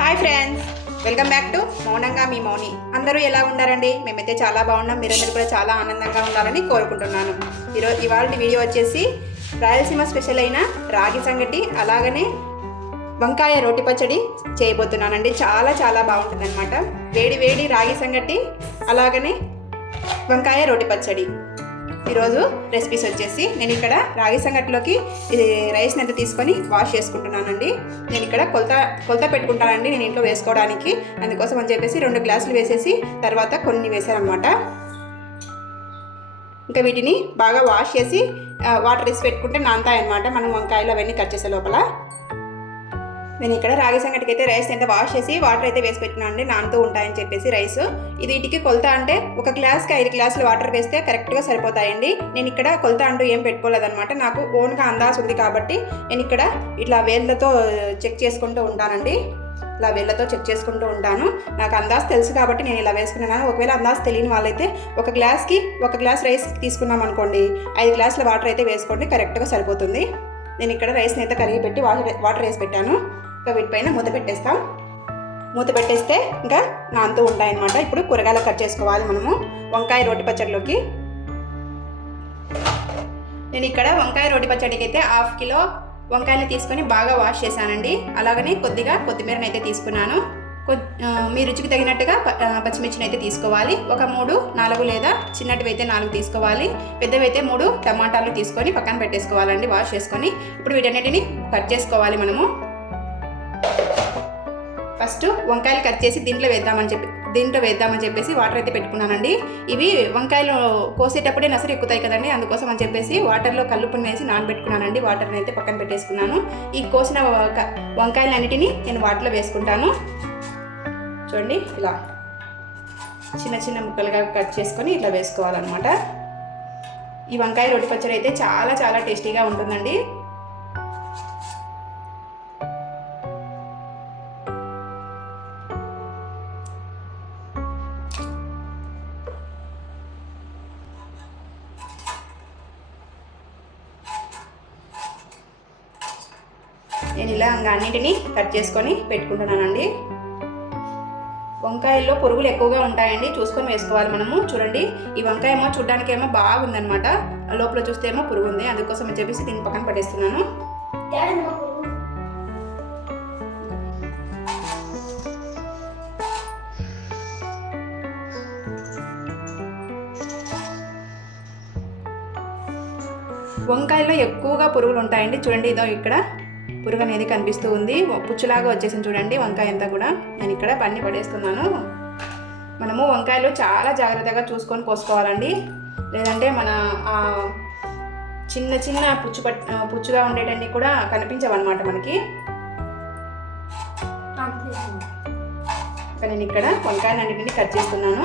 Hi friends, welcome back to మౌనంగా మీ మౌని. అందరూ ఎలా ఉన్నారండి? మేమైతే చాలా బాగున్నాం. మీరందరూ కూడా చాలా ఆనందంగా ఉండాలని కోరుకుంటున్నాను. ఇవాళ వీడియో వచ్చేసి రాయలసీమ స్పెషల్ అయిన రాగి సంగటి అలాగనే వంకాయ రోటి పచ్చడి చేయబోతున్నానండి. చాలా చాలా బాగుంటుంది అనమాట. వేడి వేడి రాగి సంగటి అలాగనే వంకాయ రోటి పచ్చడి. ఈరోజు రెసిపీస్ వచ్చేసి నేను ఇక్కడ రాగి సంగటిలోకి ఇది రైస్ని ఎంత తీసుకొని వాష్ చేసుకుంటున్నానండి. నేను ఇక్కడ కొలత పెట్టుకుంటానండి నేను ఇంట్లో వేసుకోవడానికి. అందుకోసం అని చెప్పేసి 2 గ్లాసులు వేసేసి తర్వాత కొన్ని వేసానమాట. ఇంకా వీటిని బాగా వాష్ చేసి వాటర్ వేసి పెట్టుకుంటే నానతాయి అనమాట. మనం వంకాయలు అవన్నీ కట్ చేసే లోపల. నేను ఇక్కడ రాగి సంగటికి అయితే రైస్ ఎంత వాష్ చేసి వాటర్ అయితే వేసి పెట్టినాను అండి, నానుతూ ఉంటాయని చెప్పేసి రైస్. ఇది వీటికి కొలత అంటే 1 గ్లాస్కి 5 గ్లాసులు వాటర్ వేస్తే కరెక్ట్గా సరిపోతాయండి. నేను ఇక్కడ కొలత అంటూ ఏం పెట్టుకోలేదన్నమాట. నాకు ఓన్గా అందాజు ఉంది కాబట్టి నేను ఇక్కడ ఇట్లా వేళ్ళతో చెక్ చేసుకుంటూ ఉంటానండి. ఇలా వేళ్ళతో చెక్ చేసుకుంటూ ఉంటాను. నాకు అందాజు తెలుసు కాబట్టి నేను ఇలా వేసుకున్నాను. ఒకవేళ అందాజు తెలియని వాళ్ళైతే 1 గ్లాస్కి 1 గ్లాస్ రైస్ తీసుకున్నాం అనుకోండి, 5 గ్లాసుల వాటర్ అయితే వేసుకోండి, కరెక్ట్గా సరిపోతుంది. నేను ఇక్కడ రైస్ని అయితే కరిగి పెట్టి వాటర్ వేసి పెట్టాను. ఇంకా వీటిపైన మూత పెట్టేస్తాం. మూత పెట్టేస్తే ఇంకా నానుతూ ఉంటాయన్నమాట. ఇప్పుడు కూరగాయలు కట్ చేసుకోవాలి మనము వంకాయ రోటి పచ్చడిలోకి. నేను ఇక్కడ వంకాయ రోటి పచ్చడికి అయితే 1/2 కిలో వంకాయలు తీసుకొని బాగా వాష్ చేశానండి. అలాగనే కొద్దిగా కొత్తిమీరని అయితే తీసుకున్నాను. మీ రుచికి తగినట్టుగా పచ్చిమిర్చిని అయితే తీసుకోవాలి. ఒక 3-4 లేదా చిన్నటివి అయితే 4 తీసుకోవాలి. పెద్దవి అయితే 3 టమాటాలు తీసుకొని పక్కన పెట్టేసుకోవాలండి వాష్ చేసుకొని. ఇప్పుడు వీటన్నిటిని కట్ చేసుకోవాలి మనము. ఫస్ట్ వంకాయలు కట్ చేసి దీంట్లో వేద్దామని చెప్పేసి వాటర్ అయితే పెట్టుకున్నానండి. ఇవి వంకాయలు కోసేటప్పుడే నసరు ఎక్కుతాయి కదండి, అందుకోసం అని చెప్పేసి వాటర్లో కల్లుపుని వేసి నానబెట్టుకున్నానండి. వాటర్ని అయితే పక్కన పెట్టేసుకున్నాను. ఈ కోసిన వంకాయలన్నిటినీ నేను వాటర్లో వేసుకుంటాను. చూడండి, ఇలా చిన్న చిన్న ముక్కలుగా కట్ చేసుకొని ఇట్లా వేసుకోవాలన్నమాట. ఈ వంకాయ రోటి పచ్చడి అయితే చాలా చాలా టేస్టీగా ఉంటుందండి. నేను ఇలా అన్నిటినీ కట్ చేసుకొని పెట్టుకుంటున్నానండి. వంకాయల్లో పురుగులు ఎక్కువగా ఉంటాయండి, చూసుకొని వేసుకోవాలి మనము. చూడండి, ఈ వంకాయ ఏమో చూడడానికి ఏమో బాగుందనమాట, లోపల చూస్తే ఏమో పురుగు ఉంది. అందుకోసం అని చెప్పేసి దీన్ని పక్కన పట్టేస్తున్నాను. వంకాయల్లో ఎక్కువగా పురుగులు ఉంటాయండి. చూడండి, ఇదో ఇక్కడ పురుగు అనేది కనిపిస్తూ ఉంది. పుచ్చులాగా వచ్చేసింది చూడండి వంకాయ అంతా కూడా. నేను ఇక్కడ పన్ని పడేస్తున్నాను. మనము వంకాయలు చాలా జాగ్రత్తగా చూసుకొని కోసుకోవాలండి, లేదంటే మన చిన్న చిన్న పుచ్చుగా ఉండేటన్నీ కూడా కనిపించవన్నమాట మనకి. నేను ఇక్కడ వంకాయలన్నింటినీ కట్ చేస్తున్నాను.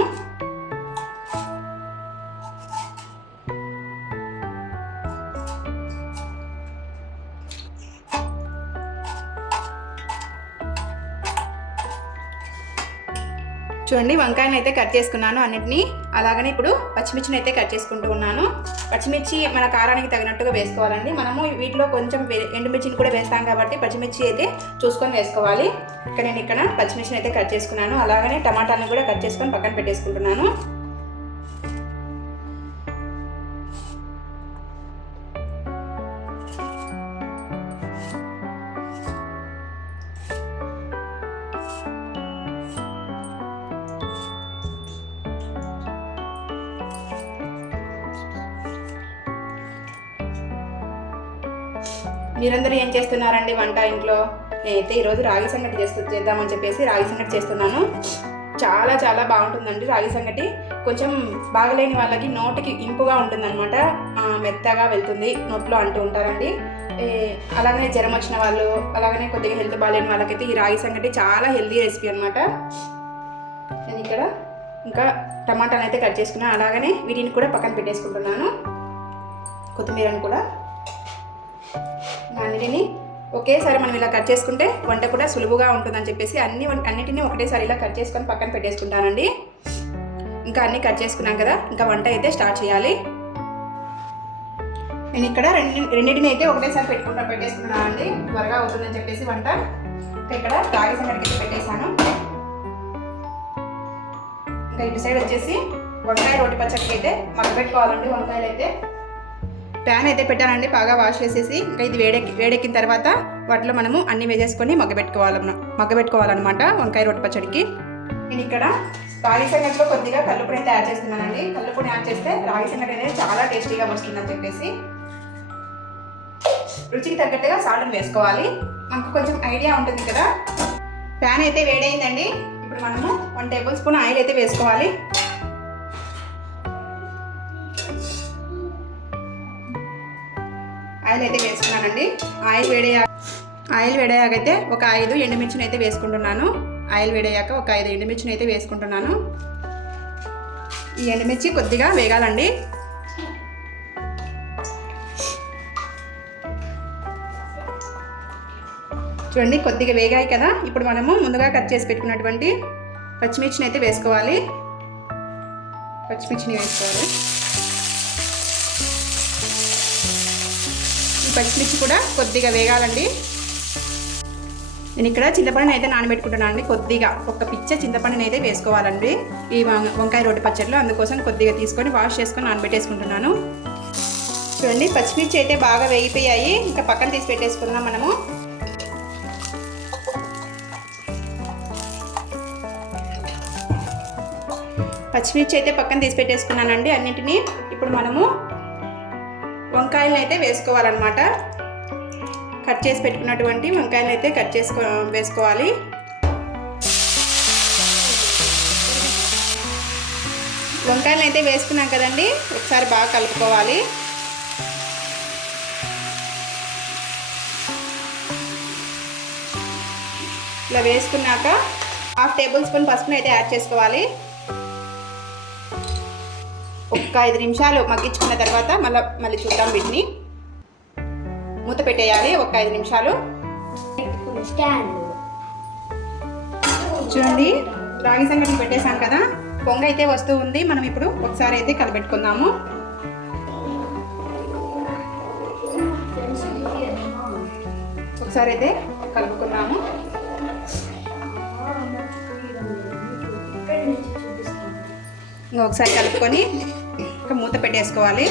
చూడండి, వంకాయని అయితే కట్ చేసుకున్నాను అన్నిటినీ. అలాగనే ఇప్పుడు పచ్చిమిర్చిని అయితే కట్ చేసుకుంటూ ఉన్నాను. పచ్చిమిర్చి మన కారానికి తగినట్టుగా వేసుకోవాలండి. మనము వీటిలో కొంచెం ఎండుమిర్చిని కూడా వేస్తాం కాబట్టి పచ్చిమిర్చి అయితే చూసుకొని వేసుకోవాలి. నేను ఇక్కడ పచ్చిమిర్చిని అయితే కట్ చేసుకున్నాను. అలాగనే టమాటాలను కూడా కట్ చేసుకొని పక్కన పెట్టేసుకుంటున్నాను. మీరందరూ ఏం చేస్తున్నారండి వంట ఇంట్లో? నేనైతే ఈరోజు రాగి సంగటి చేద్దామని చెప్పేసి రాగి సంగటి చేస్తున్నాను. చాలా చాలా బాగుంటుందండి రాగి సంగటి. కొంచెం బాగలేని వాళ్ళకి నోటికి ఇంపుగా ఉంటుందన్నమాట, మెత్తగా వెళ్తుంది నోట్లో అంటూ ఉంటారండి. అలాగనే జ్వరం వచ్చిన వాళ్ళు, అలాగనే కొద్దిగా హెల్త్ బాగాలేని వాళ్ళకైతే ఈ రాగి సంగటి చాలా హెల్తీ రెసిపీ అనమాట. నేను ఇక్కడ ఇంకా టమాటాని అయితే కట్ చేసుకున్నాను. అలాగనే వీటిని కూడా పక్కన పెట్టేసుకుంటున్నాను. కొత్తిమీరని కూడా అన్నిటిని ఒకేసారి మనం ఇలా కట్ చేసుకుంటే వంట కూడా సులువుగా ఉంటుందని చెప్పేసి అన్నిటినీ ఒకటేసారి ఇలా కట్ చేసుకొని పక్కన పెట్టేసుకుంటానండి. ఇంకా అన్నీ కట్ చేసుకున్నాం కదా, ఇంకా వంట అయితే స్టార్ట్ చేయాలి. నేను ఇక్కడ రెండింటిని అయితే ఒకటేసారి పెట్టేసుకున్నాను అండి, త్వరగా అవుతుందని చెప్పేసి వంట. ఇక్కడ రాగి సంగటికి పెట్టేసాను. ఇటు సైడ్ వచ్చేసి వంకాయ రోటి పచ్చడికి అయితే మగ్గబెట్టుకోవాలండి. వంకాయలు అయితే ప్యాన్ అయితే పెట్టానండి, బాగా వాష్ చేసేసి. ఇంకా ఇది వేడెక్కిన తర్వాత వాటిలో మనము అన్ని వేసేసుకొని మగ్గబెట్టుకోవాలన్నమాట వంకాయ రోటి పచ్చడికి. నేను ఇక్కడ రాగి సంగటిలో కొద్దిగా కల్లుపుని అయితే యాడ్ చేస్తున్నానండి. కల్లుపుని యాడ్ చేస్తే రాగి సంగటి అనేది చాలా టేస్టీగా వస్తుందని చెప్పేసి రుచికి తగ్గట్టుగా సాల్ట్ని వేసుకోవాలి. మనకు కొంచెం ఐడియా ఉంటుంది కదా. ప్యాన్ అయితే వేడైందండి. ఇప్పుడు మనము 1 టేబుల్ స్పూన్ ఆయిల్ అయితే వేసుకోవాలి. ఆయిల్ అయితే వేసుకున్నానండి. ఆయిల్ వేడయ్యాకైతే ఒక 5 ఎండుమిర్చిని అయితే వేసుకుంటున్నాను. ఆయిల్ వేడయ్యాక ఒక 5 ఎండుమిర్చిని అయితే వేసుకుంటున్నాను. ఈ ఎండుమిర్చి కొద్దిగా వేగాలండి. చూడండి కొద్దిగా వేగాయి కదా. ఇప్పుడు మనము ముందుగా కట్ చేసి పెట్టుకున్నటువంటి పచ్చిమిర్చిని అయితే వేసుకోవాలి. ఈ పచ్చిమిర్చి కూడా కొద్దిగా వేగాలండి. నేను ఇక్కడ చింతపండుని అయితే నానబెట్టుకుంటున్నాను అండి. కొద్దిగా ఒక పిచ్చ చింతపండుని అయితే వేసుకోవాలండి ఈ వంకాయ రోటి పచ్చడిలో. అందుకోసం కొద్దిగా తీసుకొని వాష్ చేసుకొని నానబెట్టేసుకుంటున్నాను. చూడండి పచ్చిమిర్చి అయితే బాగా వేగిపోయాయి. ఇంకా పక్కన తీసి పెట్టేసుకుందాం మనము. పచ్చిమిర్చి అయితే పక్కన తీసి పెట్టేసుకున్నానండి అన్నింటినీ. ఇప్పుడు మనము వంకాయలను అయితే వేసుకోవాలన్నమాట. కట్ చేసి పెట్టుకున్నటువంటి వంకాయలను అయితే వేసుకోవాలి. వంకాయలను అయితే వేసుకున్నాం కదండి, ఒకసారి బాగా కలుపుకోవాలి. ఇలా వేసుకున్నాక 1/2 టేబుల్ స్పూన్ పసుపుని అయితే యాడ్ చేసుకోవాలి. ఒక 5 నిమిషాలు మగ్గించుకున్న తర్వాత మళ్ళీ చూద్దాం. వీటిని మూత పెట్టేయాలి ఒక 5 నిమిషాలు. చూడండి రాగి సంగటి పెట్టేసాం కదా, పొంగ అయితే వస్తూ ఉంది. మనం ఇప్పుడు ఒకసారి అయితే కలబెట్టుకుందాము. ఒకసారి అయితే కలుపుకున్నాము. ఒకసారి కలుపుకొని మూత పెట్టేసుకోవాలి.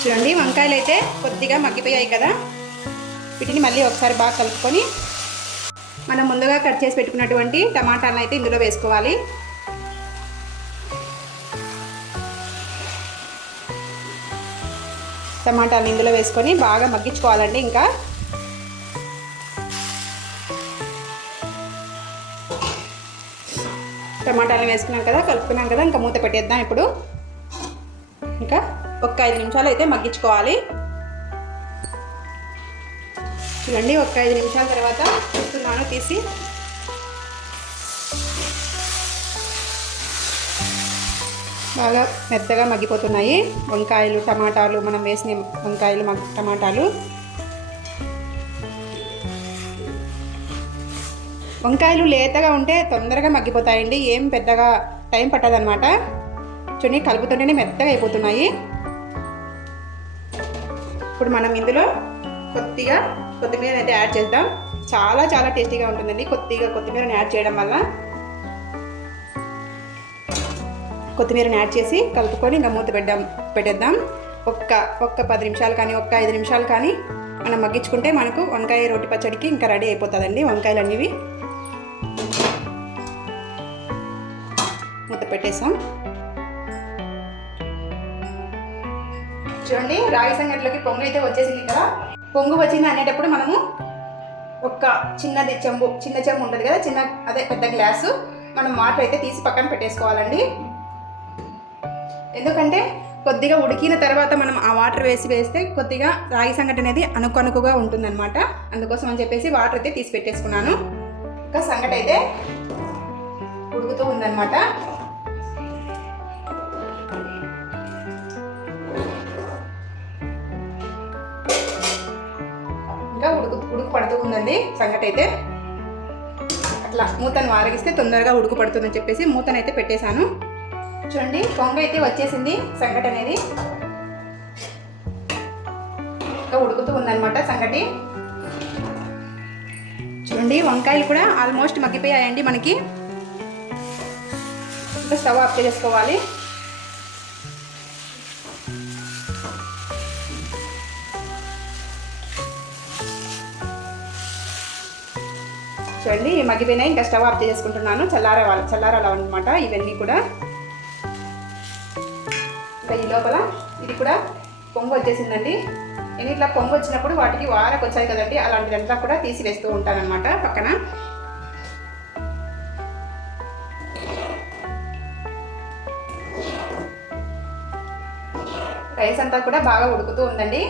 చూడండి వంకాయలు అయితే కొద్దిగా మగ్గిపోయాయి కదా. వీటిని మళ్ళీ ఒకసారి బాగా కలుపుకొని మనం ముందుగా కట్ చేసి పెట్టుకున్నటువంటి టమాటాలను అయితే ఇందులో వేసుకోవాలి. టమాటాలను ఇందులో వేసుకొని బాగా మగ్గించుకోవాలండి. ఇంకా టమాటాలను వేసుకున్నాం కదా, కలుపుకున్నాం కదా, ఇంకా మూత పెట్టేద్దాం. ఇప్పుడు ఇంకా ఒక 5 నిమిషాలు అయితే మగ్గించుకోవాలి. చూడండి ఒక 5 నిమిషాల తర్వాత చూస్తున్నాను తీసి. బాగా మెత్తగా మగ్గిపోతున్నాయి వంకాయలు, టమాటాలు. మనం వేసిన వంకాయలు, టమాటాలు. వంకాయలు లేతగా ఉంటే తొందరగా మగ్గిపోతాయండి, ఏం పెద్దగా టైం పట్టదనమాట. చూడండి కలుపుతుంటేనే మెత్తగా అయిపోతున్నాయి. ఇప్పుడు మనం ఇందులో కొద్దిగా కొత్తిమీర అయితే యాడ్ చేద్దాం. చాలా చాలా టేస్టీగా ఉంటుందండి కొద్దిగా కొత్తిమీరని యాడ్ చేయడం వల్ల. కొత్తిమీరని యాడ్ చేసి కలుపుకొని ఇంకా మూత పెట్టేద్దాం. ఒక్క 10 నిమిషాలు కానీ ఒక్క 5 నిమిషాలు కానీ మనం మగ్గించుకుంటే మనకు వంకాయ రోటి పచ్చడికి ఇంకా రెడీ అయిపోతుందండి వంకాయలు అనేవి. మూత పెట్టేసాం. చూడండి రాగి సంగటిలోకి పొంగు అయితే వచ్చేసింది కదా. పొంగు వచ్చింది అనేటప్పుడు మనము ఒక చిన్న చెంబు ఉంటుంది కదా, పెద్ద గ్లాసు, మనం వాటర్ అయితే తీసి పక్కన పెట్టేసుకోవాలండి. ఎందుకంటే కొద్దిగా ఉడికిన తర్వాత మనం ఆ వాటర్ వేస్తే కొద్దిగా రాగి సంగటి అనేది అనుకుగా ఉంటుందన్నమాట. అందుకోసం అని చెప్పేసి వాటర్ అయితే తీసి పెట్టేసుకున్నాను. ఇంకా సంగటి అయితే ఉడుకుతూ ఉందన్నమాట. ఇంకా ఉడుకు పడుతూ ఉందండి సంగటి అయితే. అట్లా మూతను వారగిస్తే తొందరగా ఉడుకు పడుతుందని చెప్పేసి మూతను అయితే పెట్టేశాను. చూడండి పొంగ అయితే వచ్చేసింది సంగటి అనేది. ఇంకా ఉడుకుతూ ఉందన్నమాట సంగటి. చూడండి వంకాయలు కూడా ఆల్మోస్ట్ మగ్గిపోయాయండి మనకి. ఇంకా స్టవ్ ఆఫ్ చేసుకోవాలి. చూడండి మగ్గిపోయినాయి. ఇంకా స్టవ్ ఆఫ్ చేసుకుంటున్నాను. చల్లారాలి అనమాట ఇవన్నీ కూడా. ఇంకా ఈ లోపల ఇది కూడా పొంగు వచ్చేసిందండి. నేను ఇట్లా పొంగు వచ్చినప్పుడు వాటికి వారకు వచ్చాయి కదండి, అలాంటిదంతా కూడా తీసి వేస్తూ ఉంటానన్నమాట పక్కన. రైస్ అంతా కూడా బాగా ఉడుకుతూ ఉందండి.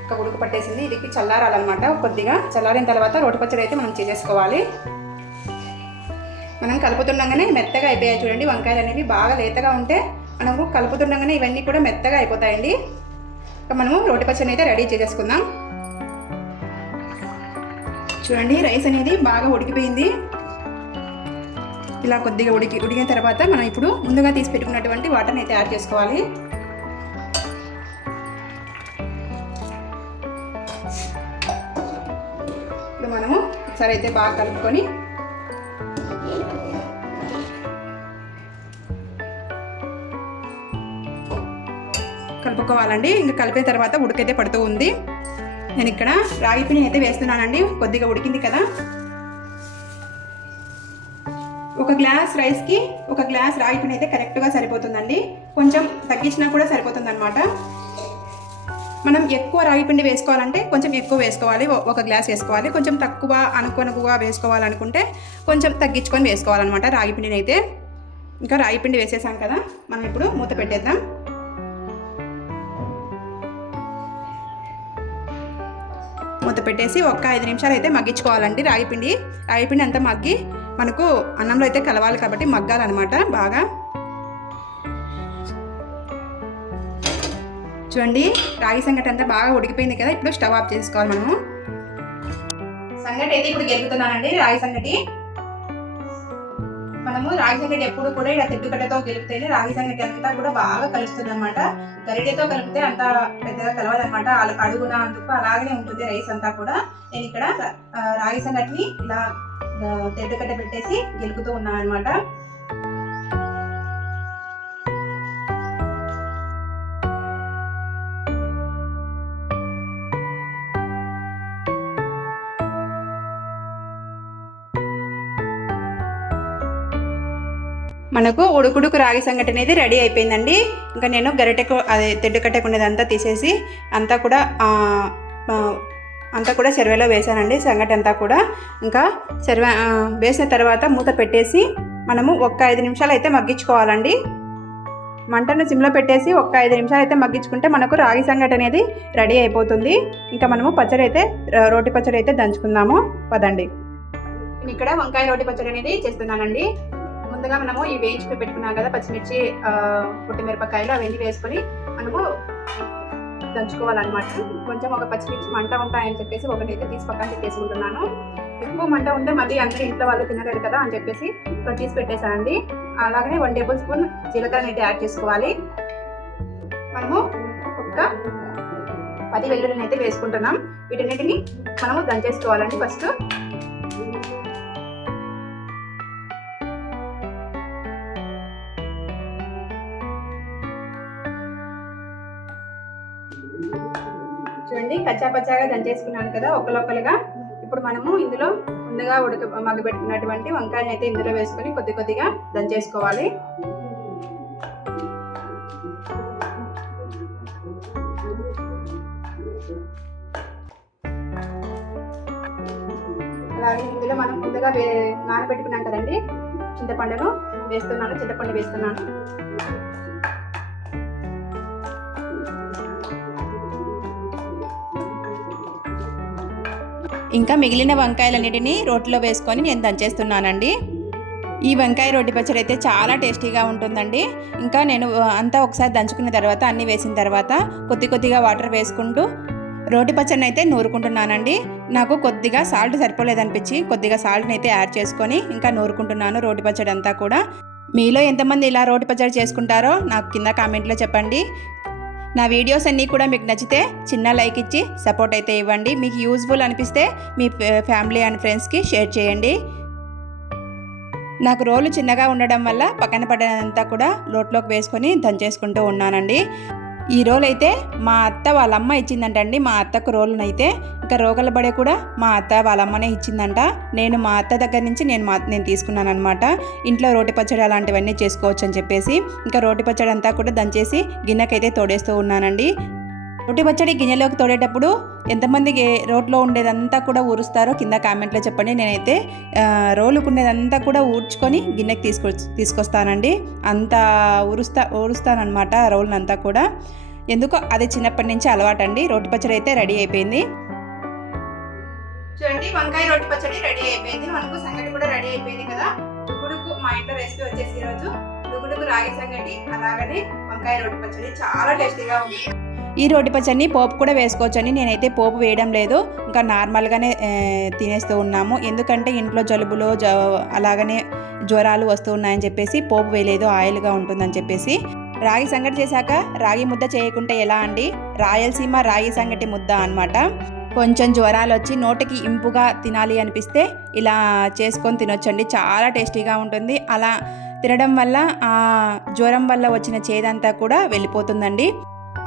ఇంకా ఉడుకు పట్టేసింది. ఇది చల్లారాలన్నమాట. కొద్దిగా చల్లారిన తర్వాత రోటి పచ్చడి అయితే మనం చేసేసుకోవాలి. మనం కలుపుతుండగానే మెత్తగా అయిపోయాయి చూడండి. వంకాయలు అనేవి బాగా లేతగా ఉంటే మనము కలుపుతుండగానే ఇవన్నీ కూడా మెత్తగా అయిపోతాయండి. ఇంకా మనము రోటి పచ్చడిని అయితే రెడీ చేసేసుకుందాం. చూడండి రైస్ అనేది బాగా ఉడికిపోయింది. ఇలా కొద్దిగా ఉడికిన తర్వాత మనం ఇప్పుడు ముందుగా తీసి పెట్టుకున్నటువంటి వాటర్ని అయితే యాడ్ చేసుకోవాలి. ఇప్పుడు మనము ఒకసారి అయితే బాగా కలుపుకొని కలుపుకోవాలండి. ఇంకా కలిపిన తర్వాత ఉడికైతే పడుతూ ఉంది. నేను ఇక్కడ రాగి పిండి అయితే వేస్తున్నానండి. కొద్దిగా ఉడికింది కదా. ఒక గ్లాస్ రైస్కి ఒక గ్లాస్ రాగి పిండి అయితే కరెక్ట్గా సరిపోతుందండి. కొంచెం తగ్గించినా కూడా సరిపోతుంది అనమాట. మనం ఎక్కువ రాగి పిండి వేసుకోవాలంటే కొంచెం ఎక్కువ వేసుకోవాలి. ఒక గ్లాస్ వేసుకోవాలి. కొంచెం తక్కువ అనుకువగా వేసుకోవాలనుకుంటే కొంచెం తగ్గించుకొని వేసుకోవాలన్నమాట రాగి పిండిని అయితే. ఇంకా రాగి పిండి వేసేసాం కదా, మనం ఇప్పుడు మూత పెట్టేద్దాం. మూత పెట్టేసి ఒక 5 నిమిషాలు అయితే మగ్గించుకోవాలండి రాగిపిండి అంతా మగ్గి మనకు అన్నంలో అయితే కలవాలి కాబట్టి మగ్గాలన్నమాట బాగా. చూడండి రాగి సంగటి అంతా బాగా ఉడికిపోయింది కదా. ఇప్పుడు స్టవ్ ఆఫ్ చేసుకోవాలి మనము. సంగటి అయితే ఇప్పుడు గెలుపుతున్నానండి. రాగి సంగటి మనము రాగి సంగటి ఎప్పుడు కూడా ఇలా తెడ్డుకట్టతో గెలిపితేనే రాగి సంగటి అంతా కూడా బాగా కలుస్తుంది అనమాట. గరిటెతో కలిపితే అంత పెద్దగా కలవదనమాట. అడుగున అందుకు అలాగనే ఉంటుంది రైస్ అంతా కూడా. నేను ఇక్కడ రాగి సంగటిని ఇలా తెడ్డుకట్ట పెట్టేసి గెలుపుతూ ఉన్నాను అనమాట. మనకు ఉడుకుడుకు రాగి సంగటి అనేది రెడీ అయిపోయిందండి. ఇంకా నేను గరిటెకు అదే తెడ్డు కట్టకునేదంతా తీసేసి అంతా కూడా చెరువులో వేసానండి సంగటి అంతా కూడా. ఇంకా వేసిన తర్వాత మూత పెట్టేసి మనము ఒక 5 నిమిషాలు అయితే మగ్గించుకోవాలండి. మంటను సిమ్లో పెట్టేసి ఒక 5 నిమిషాలు అయితే మగ్గించుకుంటే మనకు రాగి సంగటి అనేది రెడీ అయిపోతుంది. ఇంకా మనము పచ్చడి అయితే రోటి పచ్చడి అయితే దంచుకుందాము పదండి. నేను ఇక్కడ వంకాయ రోటి పచ్చడి అనేది చేస్తున్నానండి. ముందుగా మనము ఈ వేయించుకు పెట్టుకున్నాం కదా పచ్చిమిర్చి, పుట్టిమిరపకాయలు అవన్నీ వేసుకొని మనము దంచుకోవాలన్నమాట. కొంచెం ఒక పచ్చిమిర్చి మంట ఉంటాయని చెప్పేసి ఒకటైతే తీసి పక్కన పెట్టేసుకుంటున్నాను. ఎక్కువ మంట ఉంటే మళ్ళీ అందరూ ఇంట్లో వాళ్ళు తినలేరు కదా అని చెప్పేసి ఇక్కడ తీసి పెట్టేశానండి. అలాగనే 1 టేబుల్ స్పూన్ జీలకర్ర అయితే యాడ్ చేసుకోవాలి. మనము ఒక 10 వెల్లుల్లిని అయితే వేసుకుంటున్నాం. వీటన్నిటిని మనము దంచేసుకోవాలండి ఫస్ట్. చూడండి కచ్చాపచ్చాగా దంచేసుకున్నాను కదా ఒకలొక్కలుగా. ఇప్పుడు మనము ఇందులో ముందుగా మగ్గబెట్టుకున్నటువంటి వంకాయని అయితే ఇందులో వేసుకొని కొద్దిగా దంచేసుకోవాలి. అలాగే ఇందులో మనం ముందుగా నానబెట్టుకున్నాం కదండి చింతపండు వేస్తున్నాను. ఇంకా మిగిలిన వంకాయలన్నిటిని రోట్లో వేసుకొని నేను దంచేస్తున్నానండి. ఈ వంకాయ రోటి పచ్చడి అయితే చాలా టేస్టీగా ఉంటుందండి. ఇంకా నేను అంతా ఒకసారి దంచుకున్న తర్వాత అన్నీ వేసిన తర్వాత కొద్దిగా వాటర్ వేసుకుంటూ రోటి పచ్చడిని అయితే నూరుకుంటున్నానండి. నాకు కొద్దిగా సాల్ట్ సరిపోలేదనిపించి కొద్దిగా సాల్ట్ని అయితే యాడ్ చేసుకొని ఇంకా నూరుకుంటున్నాను రోటి పచ్చడి అంతా కూడా. మీలో ఎంతమంది ఇలా రోటి పచ్చడి చేసుకుంటారో నాకు కింద కామెంట్లో చెప్పండి. నా వీడియోస్ అన్నీ కూడా మీకు నచ్చితే చిన్న లైక్ ఇచ్చి సపోర్ట్ అయితే ఇవ్వండి. మీకు యూజ్ఫుల్ అనిపిస్తే మీ ఫ్యామిలీ అండ్ ఫ్రెండ్స్కి షేర్ చేయండి. నాకు రోలు చిన్నగా ఉండడం వల్ల పక్కన పడినంతా కూడా రోట్లోకి వేసుకొని దంచేసుకుంటూ ఉన్నానండి. ఈ రోల్ అయితే మా అత్త వాళ్ళ అమ్మ ఇచ్చిందంటండి. మా అత్తకు రోలునైతే ఇంకా రోగల బడే కూడా మా అత్త వాళ్ళ అమ్మనే ఇచ్చిందంట. నేను మా అత్త దగ్గర నుంచి నేను తీసుకున్నాను అనమాట. ఇంట్లో రోటి పచ్చడి అలాంటివన్నీ చేసుకోవచ్చు అని చెప్పేసి ఇంకా రోటి పచ్చడి అంతా కూడా దంచేసి గిన్నెకైతే తోడేస్తూ ఉన్నానండి. రోటి పచ్చడి గిన్నెలోకి తోడేటప్పుడు ఎంతమంది రోట్లో ఉండేదంతా కూడా ఊరుస్తారో కింద కామెంట్లో చెప్పండి. నేనైతే రోలుకునేదంతా కూడా ఊడ్చుకొని గిన్నెకి తీసుకొస్తానండి. అంత ఊరుస్తానమాట రోలునంతా కూడా. ఎందుకో అది చిన్నప్పటి నుంచి అలవాటండి. రోటి పచ్చడి అయితే రెడీ అయిపోయింది. చూడండి, వంకాయ రోటి పచ్చడి రెడీ అయిపోయింది. మనకు సంగటి కూడా రెడీ అయిపోయింది కదా. డుగుడుగు మా ఇంట్లో రెసిపీ వచ్చేసి ఈరోజు డుగుడుగు రాగి సంగటి అలాగనే వంకాయ రోటి పచ్చడి చాలా టేస్టీగా ఉంది. ఈ రోటి పచ్చడిని పోపు కూడా వేసుకోవచ్చండి. నేనైతే పోపు వేయడం లేదు, ఇంకా నార్మల్గానే తినేస్తూ ఉన్నాము. ఎందుకంటే ఇంట్లో జలుబులు అలాగనే జ్వరాలు వస్తూ ఉన్నాయని చెప్పేసి పోపు వేయలేదు, ఆయిల్గా ఉంటుందని చెప్పేసి. రాగి సంగటి చేశాక రాగి ముద్ద చేయకుంటే ఎలా అండి? రాయలసీమ రాగి సంగటి ముద్ద అన్నమాట. కొంచెం జ్వరాలు వచ్చి నోటికి ఇంపుగా తినాలి అనిపిస్తే ఇలా చేసుకొని తినొచ్చండి. చాలా టేస్టీగా ఉంటుంది. అలా తినడం వల్ల ఆ జ్వరం వల్ల వచ్చిన చేదంతా కూడా వెళ్ళిపోతుందండి.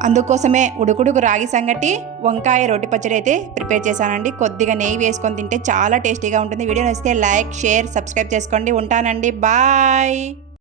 అందుకోసమే ఉడుకుడుకు రాగి సంగటి వంకాయ రోటి పచ్చడి అయితే ప్రిపేర్ చేశానండి. కొద్దిగా నెయ్యి వేసుకొని తింటే చాలా టేస్టీగా ఉంటుంది. వీడియో నచ్చితే లైక్, షేర్, సబ్స్క్రైబ్ చేసుకోండి. ఉంటానండి, బాయ్.